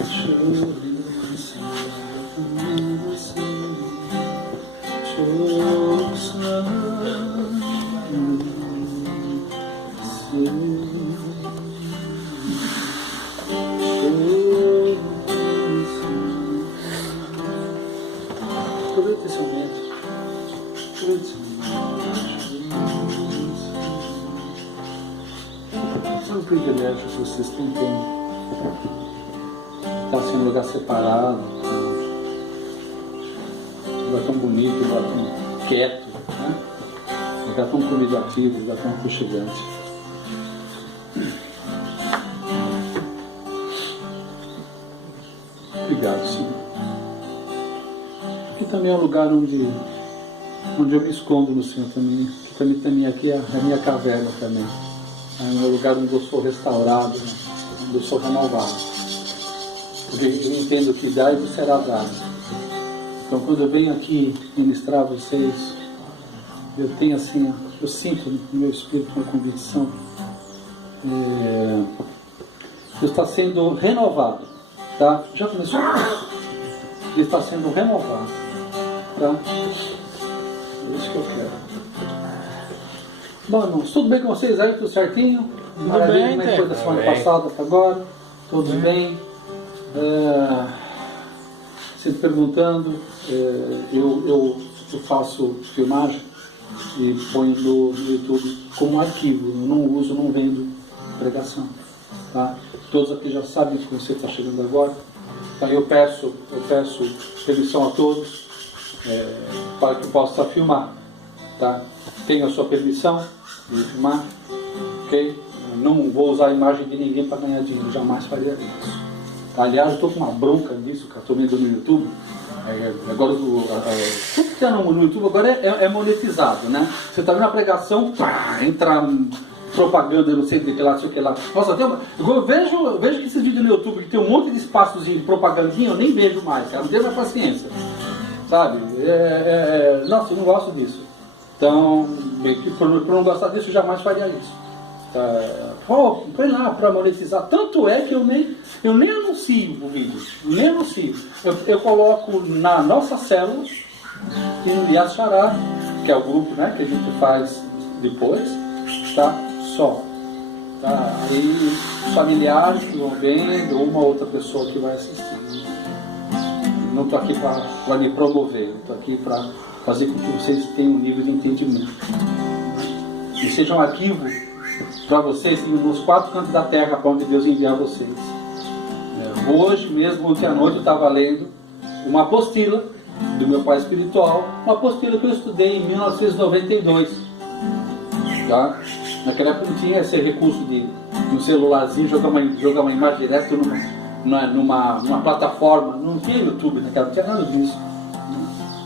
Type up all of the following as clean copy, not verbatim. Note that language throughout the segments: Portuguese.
Aproveita esse momento. É um privilégio que vocês têm. Está assim um lugar separado, um lugar tão bonito, um lugar tão quieto, né? Um lugar tão convidativo, um lugar tão aconchegante. Obrigado, Senhor. Aqui também é um lugar onde eu me escondo no Senhor também. Também aqui é a minha caverna também. É um lugar onde eu sou restaurado, né? Onde eu sou renovado. Porque eu entendo que dá e me será dado. Então quando eu venho aqui ministrar a vocês, eu tenho assim, eu sinto no meu espírito uma convicção. Deus está sendo renovado, tá? Já começou? Ele está sendo renovado, tá? É isso que eu quero. Bom, irmãos, tudo bem com vocês aí? Tudo certinho? Maravilha, como é que foi da semana passada até agora? Todos bem? Sempre perguntando, eu faço filmagem e ponho no YouTube como arquivo, eu não uso, não vendo pregação, tá? Todos aqui já sabem que você está chegando agora, então eu peço permissão a todos para que eu possa filmar, tá? Tenho a sua permissão de filmar, ok? Não vou usar a imagem de ninguém para ganhar dinheiro, jamais faria isso. Aliás, eu estou com uma bronca nisso, que eu estou vendo no YouTube. Agora, tudo que é no YouTube agora é monetizado, né? Você está vendo a pregação, entra propaganda, não sei o que lá, sei o que lá. Nossa, eu vejo que esses vídeos no YouTube que tem um monte de espaços de propagandinha, eu nem vejo mais, cara. Não tenho mais paciência, sabe? Nossa, eu não gosto disso. Então, por não gostar disso, eu jamais faria isso. Põe lá para monetizar. Tanto é que eu nem anuncio o vídeo, nem anuncio. Eu coloco na nossa célula, que no Lias Xará, que é o grupo, né, que a gente faz depois, tá? Só. Tá? Aí familiares que vão vendo, ou uma outra pessoa que vai assistir. Não estou aqui para me promover, estou aqui para fazer com que vocês tenham um nível de entendimento. E seja um arquivo para vocês nos 4 cantos da terra para onde Deus enviar vocês. Hoje mesmo, ontem à noite, eu estava lendo uma apostila do meu pai espiritual, uma apostila que eu estudei em 1992. Tá? Naquela época não tinha esse recurso de no celularzinho jogar uma imagem direto numa plataforma, não tinha YouTube naquela, não tinha nada disso.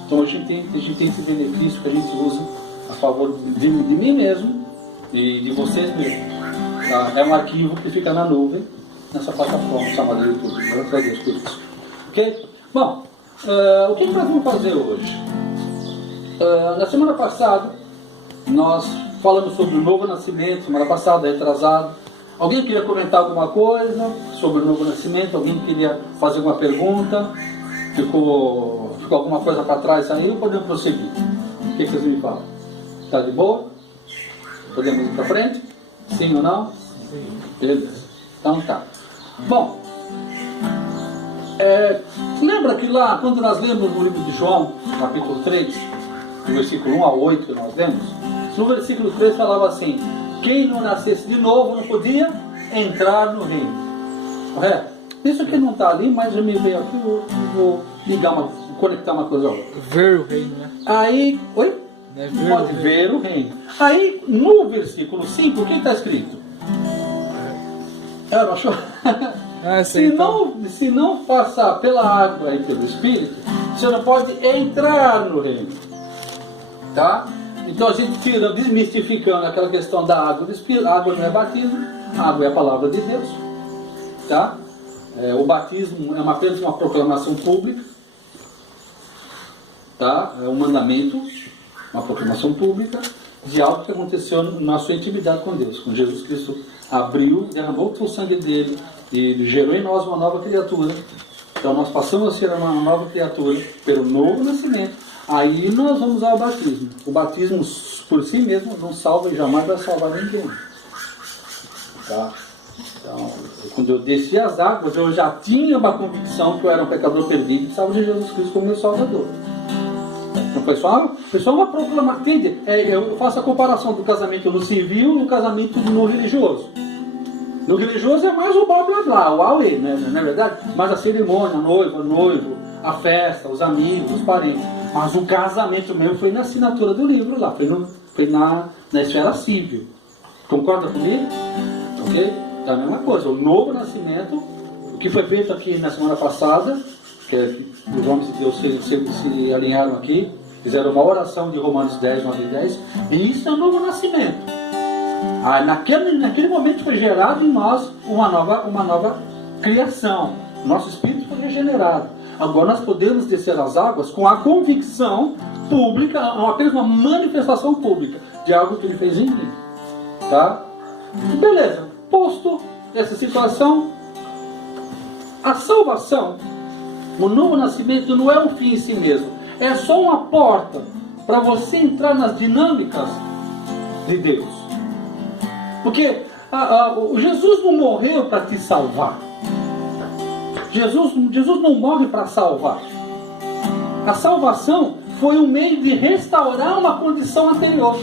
Então a gente tem esse benefício que a gente usa a favor de mim mesmo e de vocês mesmos. Tá? É um arquivo que fica na nuvem, nessa plataforma chamada YouTube. Graças a Deus por isso. Ok? Bom, o que nós vamos fazer hoje? Na semana passada, nós falamos sobre o novo nascimento, semana passada, retrasado. Alguém queria comentar alguma coisa sobre o novo nascimento? Alguém queria fazer alguma pergunta? Ficou alguma coisa para trás aí ou podemos prosseguir? O que vocês me falam? Está de boa? Podemos ir para frente? Sim ou não? Sim. Beleza. Então tá. Bom, lembra que lá, quando nós lemos no livro de João, capítulo 3, do versículo 1 a 8 que nós lemos, no versículo 3 falava assim: quem não nascesse de novo não podia entrar no reino. Correto? Isso aqui não está ali, mas eu me veio aqui, eu vou conectar uma coisa a outra. Ver o reino, né? Aí, oi? Pode ver o reino. Aí, no versículo 5, o que está escrito? Não achou? Se não passar pela água e pelo Espírito, você não pode entrar no reino. Tá? Então a gente fica desmistificando aquela questão da água do Espírito. A água não é batismo, a água é a palavra de Deus. Tá? O batismo é apenas uma proclamação pública. Tá? É um mandamento, uma proclamação pública de algo que aconteceu na sua intimidade com Deus. Quando Jesus Cristo abriu, derramou o sangue dele e gerou em nós uma nova criatura. Então nós passamos a ser uma nova criatura pelo novo nascimento. Aí nós vamos ao batismo. O batismo por si mesmo não salva e jamais vai salvar ninguém. Tá? Então, quando eu desci as águas, eu já tinha uma convicção que eu era um pecador perdido e precisava de Jesus Cristo como meu Salvador. Então foi só uma proclamação. Entende? Eu faço a comparação do casamento no civil e no casamento no religioso. No religioso é mais o blá blá blá, o auê, né? Não é verdade? Mas a cerimônia, a noivo, a festa, os amigos, os parentes. Mas o casamento mesmo foi na assinatura do livro lá, foi na esfera civil. Concorda comigo? Ok? Então é a mesma coisa, o novo nascimento, o que foi feito aqui na semana passada, que os homens de Deus se alinharam aqui, fizeram uma oração de Romanos 10, 9 e 10, e isso é um novo nascimento. Naquele momento foi gerado em nós uma nova criação. Nosso espírito foi regenerado. Agora nós podemos descer as águas com a convicção pública, apenas uma manifestação pública de algo que ele fez em mim. Tá? Beleza. Posto essa situação, a salvação, o novo nascimento não é um fim em si mesmo. É só uma porta para você entrar nas dinâmicas de Deus. Porque Jesus não morreu para te salvar. Jesus não morre para salvar. A salvação foi um meio de restaurar uma condição anterior.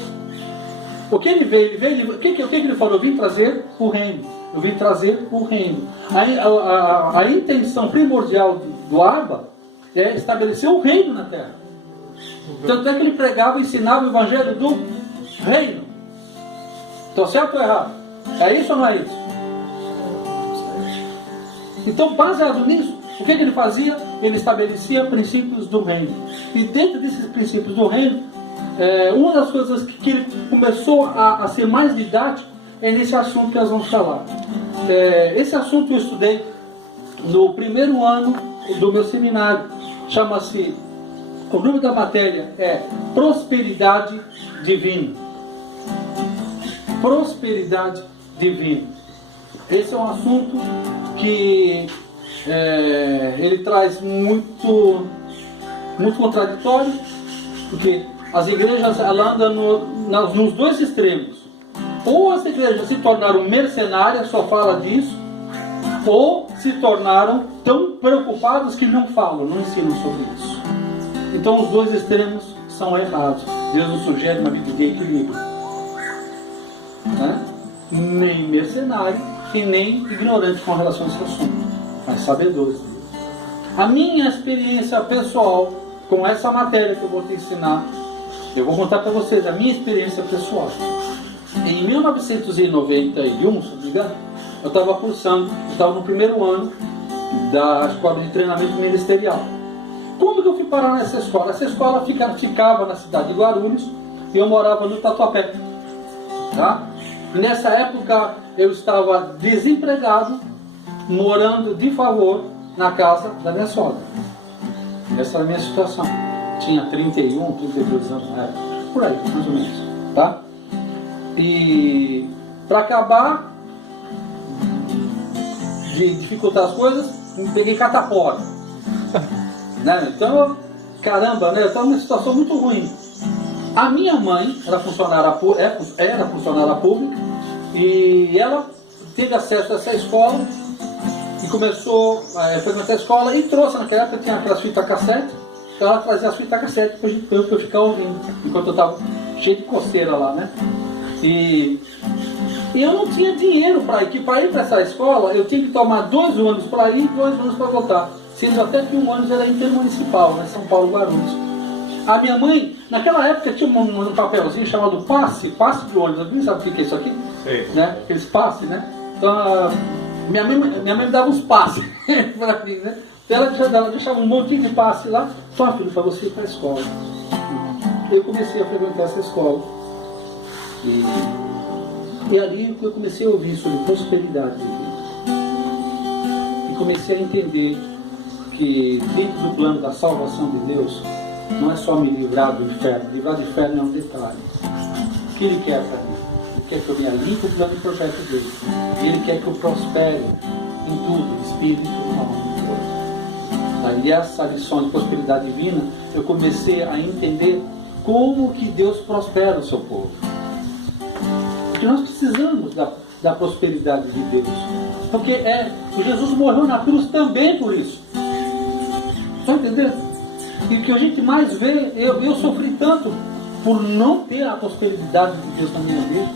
O que ele veio, o que ele falou? Eu vim trazer o reino. Eu vim trazer o reino. A intenção primordial do Abba é estabelecer o reino na terra. Tanto é que ele pregava e ensinava o evangelho do reino. Estou certo ou errado? É isso ou não é isso? Então, baseado nisso, o que ele fazia? Ele estabelecia princípios do reino. E dentro desses princípios do reino, uma das coisas que ele começou a ser mais didático é nesse assunto que nós vamos falar. Esse assunto eu estudei no primeiro ano do meu seminário. Chama-se, o nome da matéria é Prosperidade Divina. Prosperidade Divina. Esse é um assunto que ele traz muito contraditório, porque as igrejas andam nos dois extremos. Ou as igrejas se tornaram mercenárias, só fala disso, ou se tornaram tão preocupadas que não falam, não ensinam sobre isso. Então os dois extremos são errados. Deus nos sugere uma vida de equilíbrio, né? Nem mercenário e nem ignorante com relação a esse assunto, mas sabedores. A minha experiência pessoal com essa matéria que eu vou te ensinar, eu vou contar para vocês a minha experiência pessoal. Em 1991, se não me engano, eu estava no primeiro ano da escola de treinamento ministerial. Como que eu fui parar nessa escola? Essa escola ficava na cidade de Guarulhos e eu morava no Tatuapé. Tá? Nessa época eu estava desempregado, morando de favor na casa da minha sogra. Essa era a minha situação. Tinha 31, 32 anos na época, por aí, mais ou menos. Tá? E para acabar de dificultar as coisas, me peguei catapora. Né? Então, caramba, né? Eu estava numa situação muito ruim. A minha mãe era funcionária pública e ela teve acesso a essa escola e começou a frequentar a escola e trouxe, naquela época tinha aquelas fitas cassete, então ela trazia as fitas cassete para eu ficar ouvindo, enquanto eu estava cheio de coceira lá, né? E eu não tinha dinheiro para ir para essa escola, eu tinha que tomar 2 ônibus para ir e 2 ônibus para voltar, sendo até que um ônibus era intermunicipal, né? São Paulo, Guarulhos. A minha mãe, naquela época, tinha um papelzinho chamado passe de ônibus. Alguém sabe o que é isso aqui? Sim. Né? Aqueles passes, né? Então, minha mãe me dava uns passes para mim, né? Então, ela deixava um montinho de passe lá. Só, filho, para você ir para a escola. Eu comecei a frequentar essa escola. E ali eu comecei a ouvir sobre prosperidade de vida. E comecei a entender que dentro do plano da salvação de Deus, não é só me livrar do inferno. Livrar do inferno é um detalhe. O que Ele quer para mim? Ele quer que eu me alinhe com o plano e projeto dele. E Ele quer que eu prospere em tudo, espírito, alma e corpo. Daí essa lição de prosperidade divina, eu comecei a entender como que Deus prospera o seu povo. Porque nós precisamos da prosperidade de Deus. Porque Jesus morreu na cruz também por isso. Estão entendendo? E o que a gente mais vê, eu sofri tanto por não ter a prosperidade de Deus na minha vida.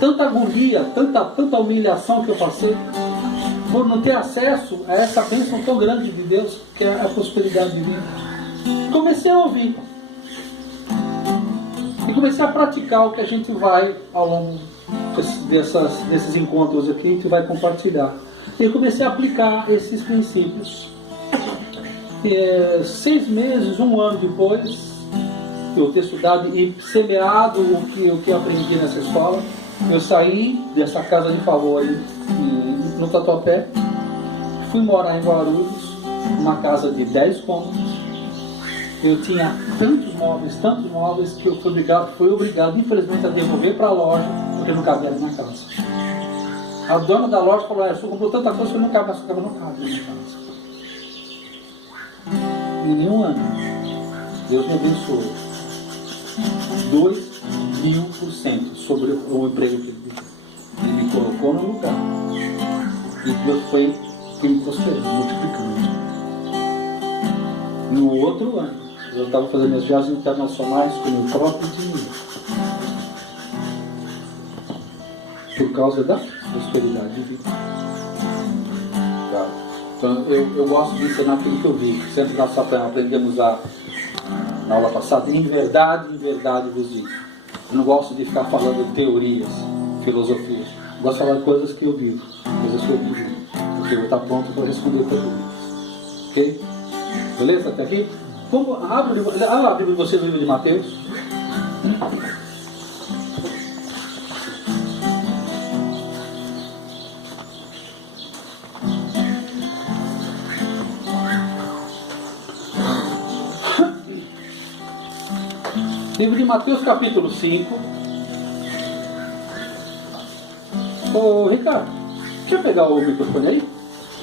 Tanta agonia, tanta humilhação que eu passei, por não ter acesso a essa bênção tão grande de Deus, que é a prosperidade divina. Comecei a ouvir. E comecei a praticar o que a gente vai, ao longo desses encontros aqui, a gente vai compartilhar. E eu comecei a aplicar esses princípios. 6 meses, 1 ano depois, de eu ter estudado e semeado o que eu aprendi nessa escola, eu saí dessa casa de favor aí, no Tatuapé, fui morar em Guarulhos, uma casa de 10 cômodos. Eu tinha tantos móveis que eu fui obrigado, infelizmente, a devolver para a loja, porque não cabia na minha casa. A dona da loja falou: você comprou tanta coisa que não cabe na sua casa, não cabe na minha casa. Em 1 ano, Deus me abençoou 2.000% sobre o emprego que ele me colocou no lugar. E Deus foi quem prosperou, multiplicando. No outro ano, eu estava fazendo as viagens internacionais com o meu próprio dinheiro. Por causa da prosperidade divina. Tá. Então, eu gosto de ensinar aquilo que eu vi. Sempre nós aprendemos na aula passada. Em verdade vos digo. Eu não gosto de ficar falando teorias, filosofias. Eu gosto de falar de coisas que eu vivo, coisas que eu vivi. Porque eu vou estar pronto para responder perguntas. Ok? Beleza? Até aqui? Abre a Bíblia de vocês, o livro de Mateus. Livro de Mateus, capítulo 5. Ô Ricardo, quer pegar o microfone aí?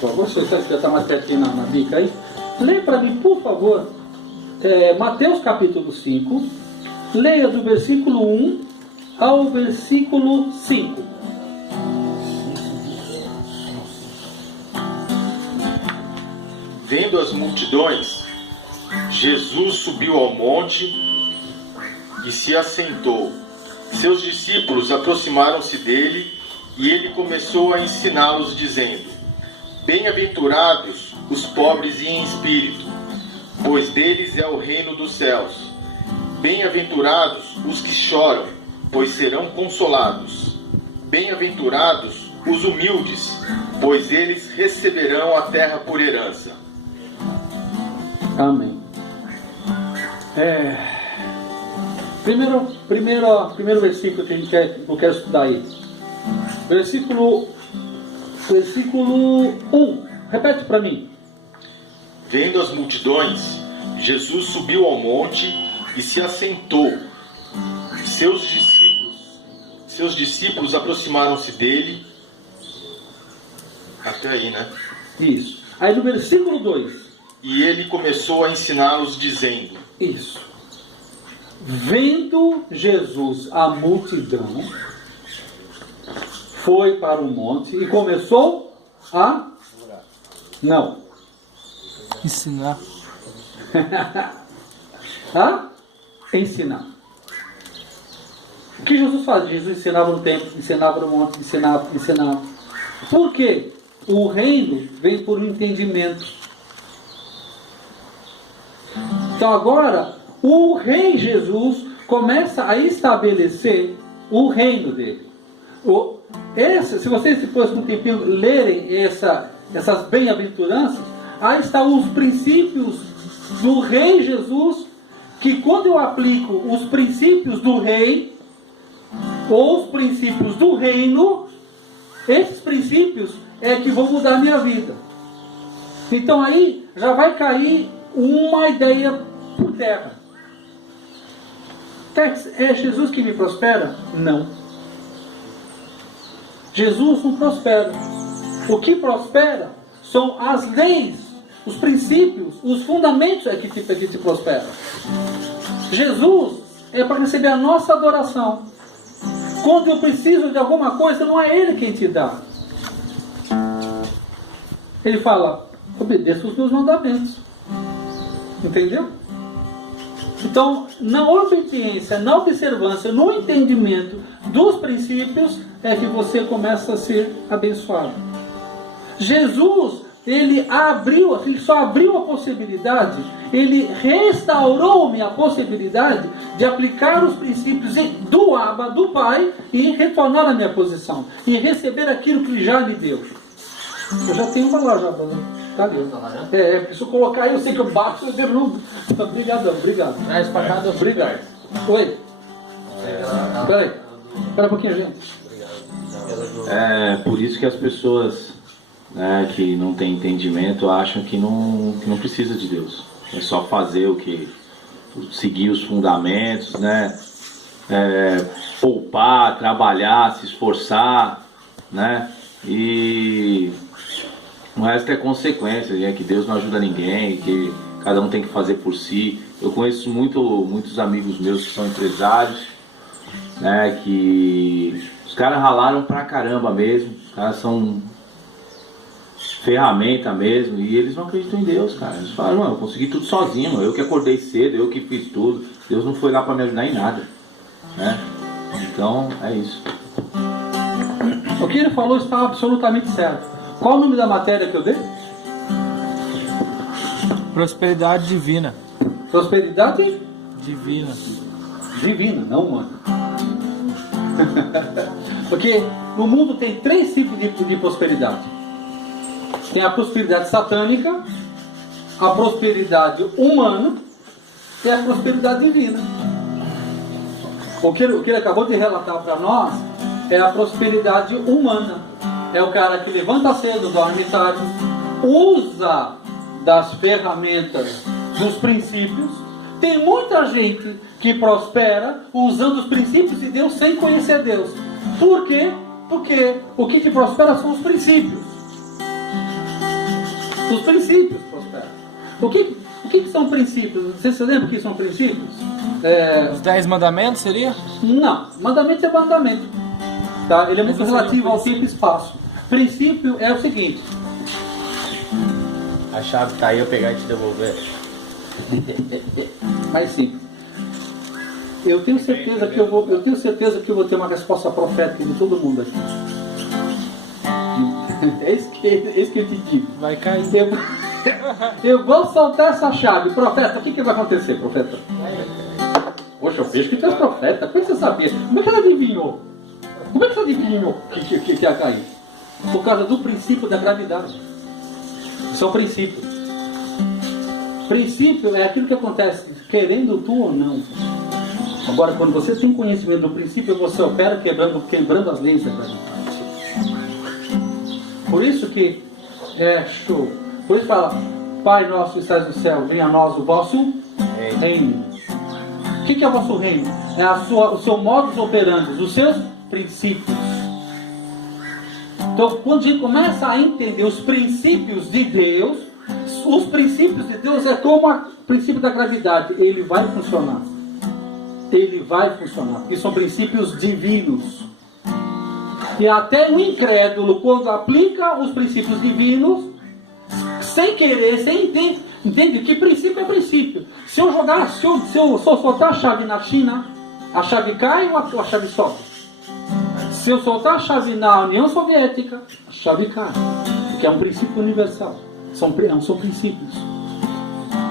Por favor, você já está mais pertinho na bica aí. Leia para mim, por favor, Mateus capítulo 5. Leia do versículo 1 ao versículo 5. Vendo as multidões, Jesus subiu ao monte e se assentou. Seus discípulos aproximaram-se dele e ele começou a ensiná-los, dizendo: Bem-aventurados os pobres em espírito, pois deles é o reino dos céus. Bem-aventurados os que choram, pois serão consolados. Bem-aventurados os humildes, pois eles receberão a terra por herança. Amém. Primeiro versículo que eu quero estudar aí. Versículo 1. Repete para mim. Vendo as multidões, Jesus subiu ao monte e se assentou. Seus discípulos aproximaram-se dele. Até aí, né? Isso. Aí no versículo 2. E ele começou a ensiná-los, dizendo: Isso. Vendo Jesus a multidão, foi para o monte e começou a... Não. Ensinar. A ensinar. O que Jesus fazia? Jesus ensinava no templo, ensinava no monte, ensinava. Por quê? O reino vem por um entendimento. Então agora, o rei Jesus começa a estabelecer o reino dele. Se vocês depois com um tempinho lerem essas bem-aventuranças, aí estão os princípios do rei Jesus, que quando eu aplico os princípios do rei, ou os princípios do reino, esses princípios é que vão mudar a minha vida. Então aí já vai cair uma ideia por terra. É Jesus que me prospera? Não. Jesus não prospera. O que prospera são as leis, os princípios, os fundamentos é que te prospera. Jesus é para receber a nossa adoração. Quando eu preciso de alguma coisa, não é Ele quem te dá. Ele fala, obedeça os meus mandamentos. Entendeu? Então, na obediência, na observância, no entendimento dos princípios, é que você começa a ser abençoado. Jesus, ele só abriu a possibilidade, ele restaurou-me a possibilidade de aplicar os princípios do Abba, do Pai, e retornar à minha posição, e receber aquilo que já me deu. Eu já tenho uma lá, já, tá ali. Se eu colocar aí, eu sei que eu bato, eu derrubo. Obrigadão, obrigado. Obrigado. Oi. Espera um pouquinho, gente. É por isso que as pessoas, né, que não têm entendimento acham que não precisa de Deus. É só fazer seguir os fundamentos, né? Poupar, trabalhar, se esforçar, né? E o resto é consequência, né? Que Deus não ajuda ninguém, que cada um tem que fazer por si. Eu conheço muitos amigos meus que são empresários, né? Que os caras ralaram pra caramba mesmo, os caras são ferramenta mesmo, e eles não acreditam em Deus, cara. Eles falam, mano, eu consegui tudo sozinho, mano. Eu que acordei cedo, eu que fiz tudo. Deus não foi lá pra me ajudar em nada, né? Então, é isso. O que ele falou está absolutamente certo. Qual o nome da matéria que eu dei? Prosperidade divina. Prosperidade? Divina. Divina, não humana. Porque no mundo tem 3 tipos de prosperidade. Tem a prosperidade satânica, a prosperidade humana e a prosperidade divina. O que ele acabou de relatar para nós é a prosperidade humana. É o cara que levanta cedo, dorme tarde, usa das ferramentas, dos princípios. Tem muita gente que prospera usando os princípios de Deus sem conhecer Deus. Por quê? Porque o que prospera são os princípios. Os princípios prosperam. O que são princípios? Você lembra o que são princípios? Os 10 mandamentos seria? Não, mandamento é mandamento. Tá? Ele é muito relativo ao tempo e espaço. Princípio é o seguinte. A chave tá aí, eu pegar e te devolver. Mais simples. Eu tenho certeza que eu vou ter uma resposta profética de todo mundo aqui. É isso que eu te digo. Vai cair. Eu vou soltar essa chave. Profeta, o que vai acontecer, profeta? Poxa, eu vejo que tu és profeta. Como é que você sabia? Como é que ela adivinhou? Como é que ela adivinhou que ia cair? Por causa do princípio da gravidade. Isso é um princípio. Princípio é aquilo que acontece, querendo tu ou não. Agora, quando você tem conhecimento do princípio, você opera quebrando as leis da gravidade. Por isso que é show. Por isso fala, Pai nosso que estás no céu, venha a nós o vosso reino. O que é o vosso reino? É o seu modus operandi, os seus princípios. Então, quando a gente começa a entender os princípios de Deus, os princípios de Deus é como o princípio da gravidade. Ele vai funcionar. Ele vai funcionar. Porque são princípios divinos. E até o incrédulo, quando aplica os princípios divinos, sem querer, sem entender, entende que princípio é princípio. Se eu soltar a chave na China, a chave cai ou a chave sobe? Se eu soltar a chave na União Soviética, a chave cai. Porque é um princípio universal. São princípios.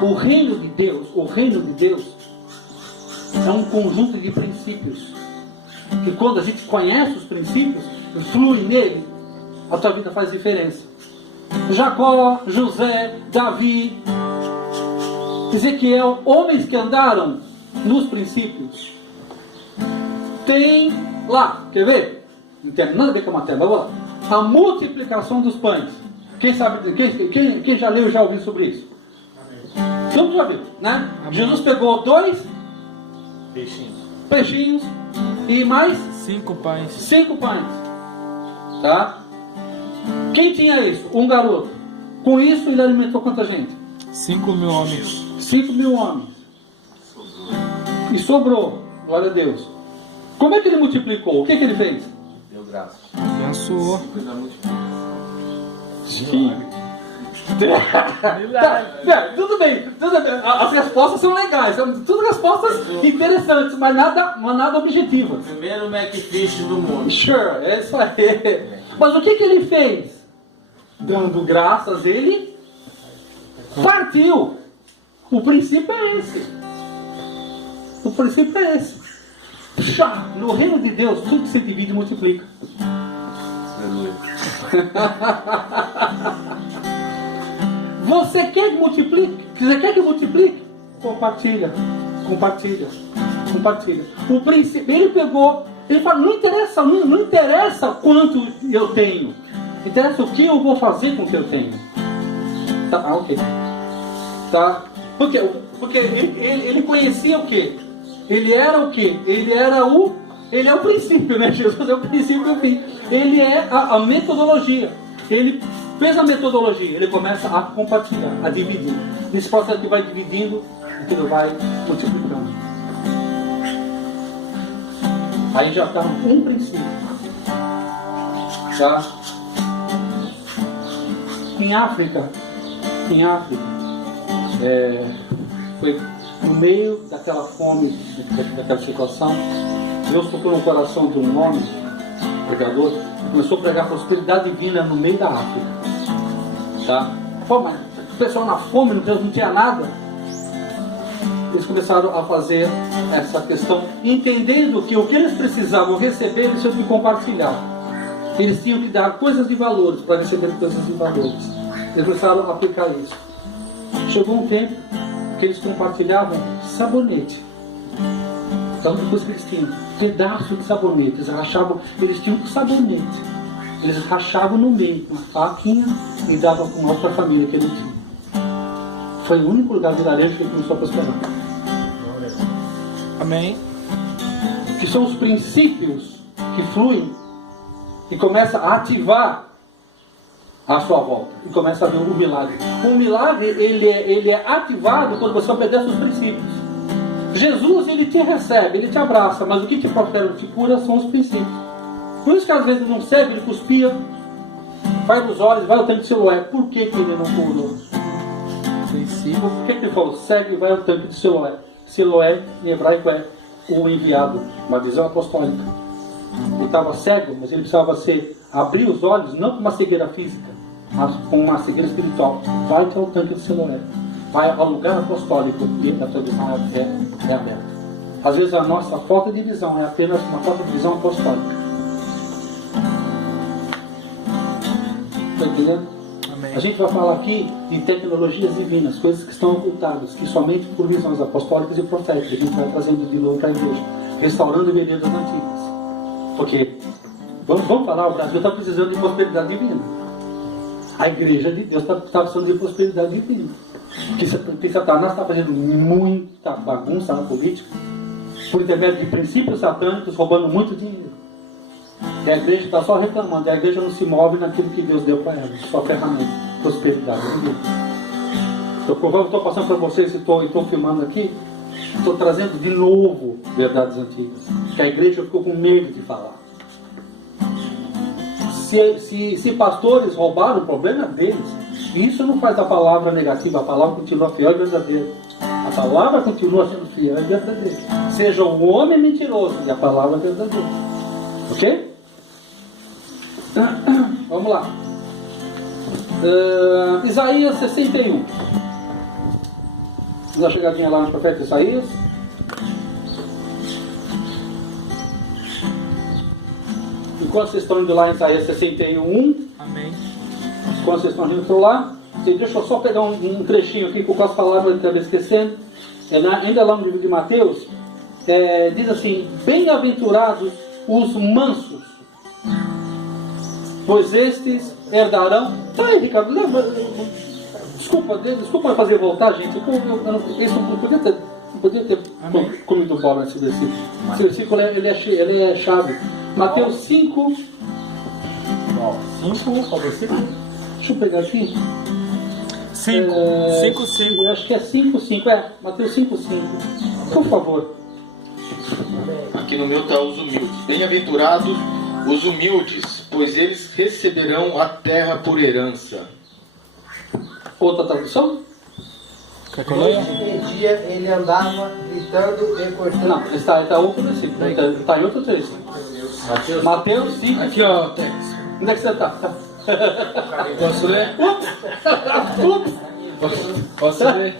O reino de Deus é um conjunto de princípios. E quando a gente conhece os princípios, flui nele, a tua vida faz diferença. Jacó, José, Davi, Ezequiel, homens que andaram nos princípios. Tem lá, quer ver? Não tem nada a ver com a matéria, vamos lá. A multiplicação dos pães. Quem sabe, quem já leu e já ouviu sobre isso? Todo mundo já viu, né? Jesus pegou 2 peixinhos e mais 5 pães. 5 pães. Tá? Quem tinha isso? Um garoto. Com isso ele alimentou quanta gente? 5.000 homens. 5.000 homens. E sobrou. Glória a Deus. Como é que ele multiplicou? O que ele fez? Deu graça. Abençoou. Sim. Tudo bem. As respostas são legais. São tudo respostas interessantes, mas nada objetivas. Primeiro Macfish do mundo. Sure, é isso aí. Mas o que ele fez? Dando graças, ele partiu. O princípio é esse. O princípio é esse. Já, no reino de Deus, tudo que se divide multiplica. Aleluia. Você quer que multiplique? Você quer que multiplique? Compartilha. Compartilha. Compartilha. O princípio, ele pegou, ele falou, não interessa quanto eu tenho. Interessa o que eu vou fazer com o que eu tenho. Tá, ok. Tá? Porque ele conhecia o quê? Ele era o quê? Ele é o princípio, né? Jesus é o princípio e o fim. Ele é a metodologia. Ele fez a metodologia, ele começa a compartilhar, a dividir. Nesse processo que vai dividindo, ele vai multiplicando. Aí já está um princípio. Tá? Em África, foi no meio daquela fome, daquela situação, Deus tocou no coração de um homem, pregador, começou a pregar prosperidade divina no meio da África. Tá? Pô, mas o pessoal na fome, não tinha nada. Eles começaram a fazer essa questão, entendendo que o que eles precisavam receber, eles tinham que compartilhar. Eles tinham que dar coisas de valores para receber coisas de valores. Eles começaram a aplicar isso. Chegou um tempo que eles compartilhavam sabonete. Então depois que eles tinham pedaço de sabonete, eles tinham um sabonete. Eles rachavam no meio, uma faquinha, e davam para uma outra família que não tinha. Foi o único lugar de vilarejo que começou a prosperar. Amém. Que são os princípios que fluem e começam a ativar à sua volta. E começa a ver o milagre. O milagre, ele é ativado quando você obedece os princípios. Jesus, ele te recebe, ele te abraça, mas o que te prospera, te cura, são os princípios. Por isso que às vezes não serve, ele cuspia, vai nos olhos, vai ao tanque de Siloé. Por que ele não curou? Princípio. Por que ele falou, segue e vai ao tanque de Siloé? Siloé, em hebraico, é o enviado, uma visão apostólica. Ele estava cego, mas ele precisava abrir os olhos, não com uma cegueira física, mas com uma cegueira espiritual. Vai ao tanque de Siloé. Vai ao lugar apostólico e a tua visão é aberta. Às vezes a nossa falta de visão é apenas uma falta de visão apostólica. Está entendendo? Amém. A gente vai falar aqui de tecnologias divinas, coisas que estão ocultadas, que somente por visões apostólicas e proféticas a gente vai trazendo de novo para a igreja, restaurando veredas antigas. Porque, vamos falar, o Brasil está precisando de prosperidade divina. A igreja de Deus está precisando de prosperidade divina. Que Satanás está fazendo muita bagunça na política, por intermédio de princípios satânicos, roubando muito dinheiro. E a igreja está só reclamando, e a igreja não se move naquilo que Deus deu para ela, sua ferramenta, prosperidade divina. Eu estou passando para vocês, estou filmando aqui, estou trazendo de novo verdades antigas, que a igreja ficou com medo de falar. Se pastores roubaram, o problema é deles. Isso não faz a palavra negativa, a palavra continua fiel e verdadeira. A palavra continua sendo fiel e verdadeira. Seja o homem mentiroso e a palavra verdadeira. Ok? Vamos lá. Isaías 61. Vamos dar uma chegadinha lá no profeta Isaías. Enquanto vocês estão indo lá em Isaías 61. Amém. Quando vocês estão indo lá, deixa eu só pegar um trechinho aqui com as palavras que eu estava esquecendo. Ainda lá no livro de Mateus, diz assim: bem-aventurados os mansos, pois estes herdarão. Tá aí, Ricardo, lembra? Desculpa fazer voltar, gente. Eu não podia ter comido bola nesse versículo. Esse versículo ele é chave. Mateus 5. Ó, 5, qual versículo? Deixa eu pegar aqui. 5. 5, 5. Eu acho que é 5:5. Mateus 5:5. Por favor. Aqui no meu está os humildes. Bem-aventurados os humildes, pois eles receberão a terra por herança. Outra tradução? Quer que eu leia? Naquele dia ele andava gritando e cortando. Não, está outro versículo. Está em outro texto. Mateus 5. Aqui, ó. Onde é que você está? Posso ler? Posso ler?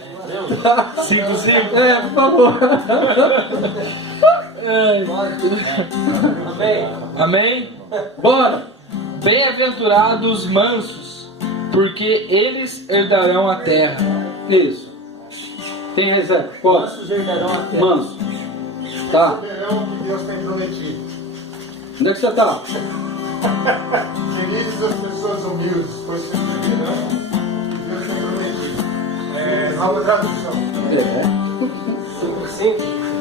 5, 5. Por favor. Amém. Amém? Bora. Bem-aventurados os mansos, porque eles herdarão a terra. Isso. Tem reserva. Bora. Nossos herdarão a terra. Manso. Tá. Verão que Deus tem prometido. Onde é que você está? Felizes as pessoas humildes, pois se viverão que Deus tem prometido. Nova tradução.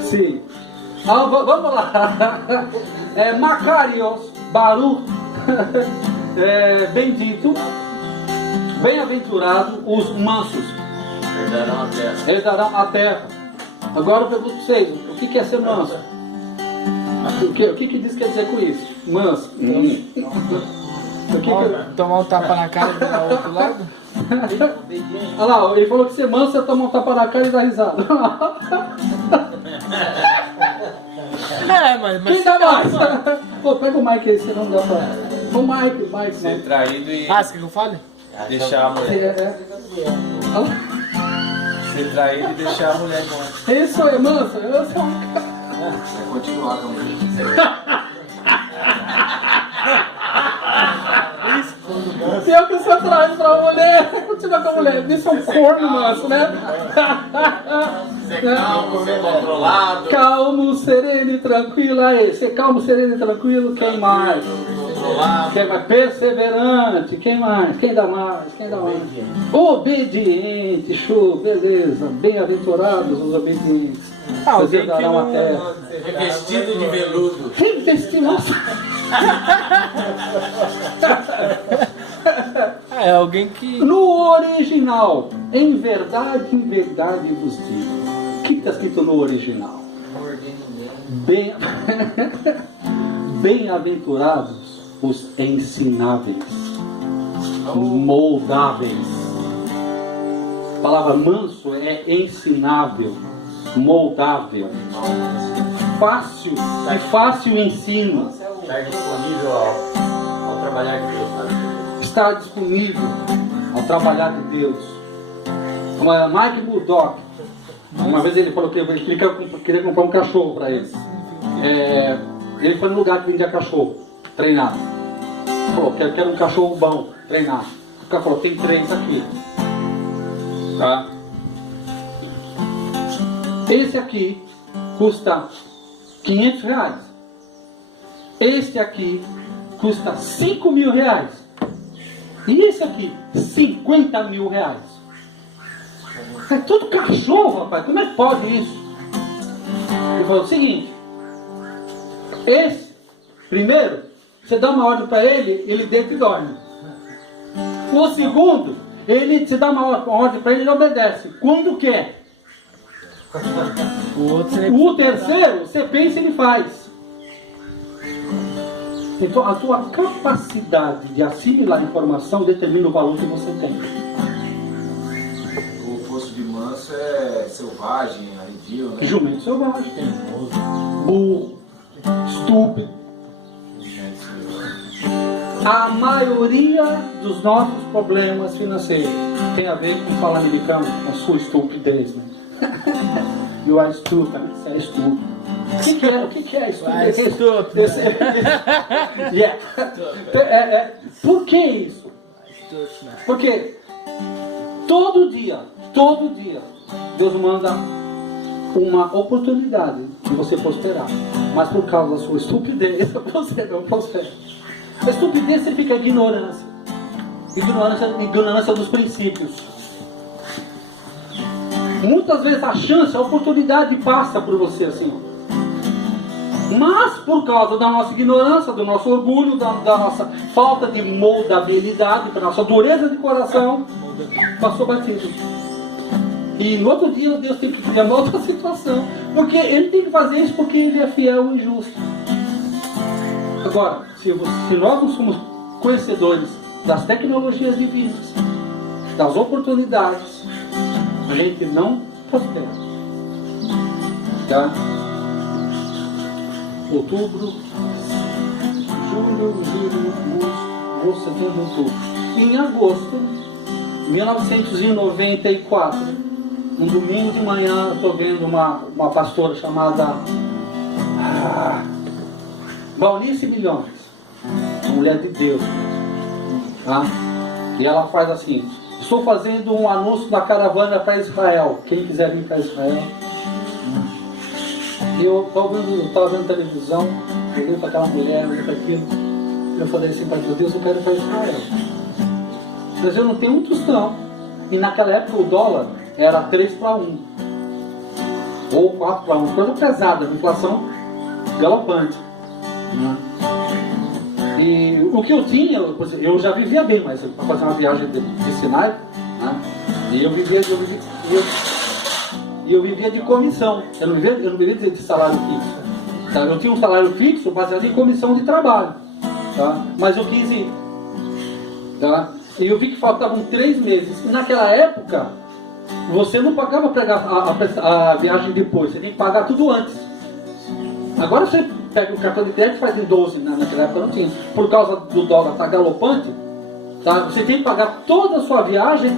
Sim. Vamos lá. Macarios, Baruch, bendito, bem-aventurado os mansos. Herdarão a terra. Herdarão a terra. Agora eu pergunto para vocês, o que é ser manso? O que diz quer dizer com isso? Manso. Tomar um tapa na cara e dar o outro lado? Olha lá, ele falou que ser manso é tomar um tapa na cara e dar risada. Mas Quem dá mais? Pô, pega o Mike aí, senão não dá pra... O Mike. Ser traído e Ah, você quer que eu fale? deixar a mulher. Ser traído e deixar a mulher embora. Isso aí, manso. Eu sou um cara. Vai continuar com a mulher. Pior que você traz pra mulher, continua com a mulher. Isso é um corno, manso, né? Ser calmo, ser controlado. Calmo, sereno e tranquilo. Aí, ser calmo, sereno e tranquilo. Quem mais? Controlado. Quem mais? Perseverante. Quem mais? Quem dá mais? Quem dá mais? Obediente. Show, beleza. Bem-aventurados os obedientes. Alguém que darão a não... terra. Revestido de veludo. Revestimento. É alguém que... No original, em verdade vos digo. O que está escrito no original? Bem-aventurados os ensináveis, moldáveis. A palavra manso é ensinável, moldável, fácil, de fácil ensino. Está disponível ao trabalhar de Deus. Está disponível ao trabalhar de Deus. Mike Murdock, uma vez ele falou que ele queria comprar um cachorro para ele. Ele foi no lugar que vendia cachorro, treinado. Falou, quero um cachorro bom, treinado. O cara falou, tem 3 aqui. Tá? Esse aqui custa R$500. Este aqui custa R$5.000. E esse aqui, R$50.000. É tudo cachorro, rapaz. Como é que pode isso? Ele falou o seguinte: esse, primeiro, você dá uma ordem para ele, ele deita e dorme. O segundo, você dá uma ordem para ele, ele obedece. Quando quer. O terceiro, você pensa e ele faz. Então, a tua capacidade de assimilar informação determina o valor que você tem. O oposto de manso é selvagem, arredio, né? Jumento selvagem, burro, estúpido. A maioria dos nossos problemas financeiros tem a ver com falar americano, com a sua estupidez, né? You are stupid, você é estúpido. O que é isso? Yeah. Por que isso? Porque todo dia, Deus manda uma oportunidade de você prosperar. Mas por causa da sua estupidez, você não prospera. A estupidez significa ignorância. Ignorância dos princípios. Muitas vezes a chance, a oportunidade passa por você assim. Mas por causa da nossa ignorância, do nosso orgulho, da nossa falta de moldabilidade, da nossa dureza de coração, passou batido. E no outro dia Deus tem que criar uma outra situação. Porque Ele tem que fazer isso porque Ele é fiel e justo. Agora, se nós não somos conhecedores das tecnologias divinas, das oportunidades, a gente não prospera. Tá? Outubro, julho, agosto, setembro, outubro. Em agosto de 1994, um domingo de manhã, eu estou vendo uma pastora chamada Valnice Milhões, uma mulher de Deus. Tá? E ela faz assim: estou fazendo um anúncio da caravana para Israel. Quem quiser vir para Israel. E eu estava vendo televisão, olhei para aquela mulher, olhei para aquilo. Eu falei assim para Deus: eu quero ir para Israel. Mas eu não tenho um tostão. E naquela época o dólar era 3-1. Ou 4-1. Coisa pesada, inflação galopante. E o que eu tinha, eu já vivia bem, mas para fazer uma viagem de Sinai, né? E eu vivia de comissão. Eu não vivia de salário fixo. Tá? Eu tinha um salário fixo baseado em comissão de trabalho. Tá? Mas eu quis ir. Tá? E eu vi que faltavam 3 meses. E naquela época, você não pagava a viagem depois. Você tem que pagar tudo antes. Agora você pega o cartão de crédito e faz em 12. Naquela época não tinha. Por causa do dólar estar galopante, tá? Você tem que pagar toda a sua viagem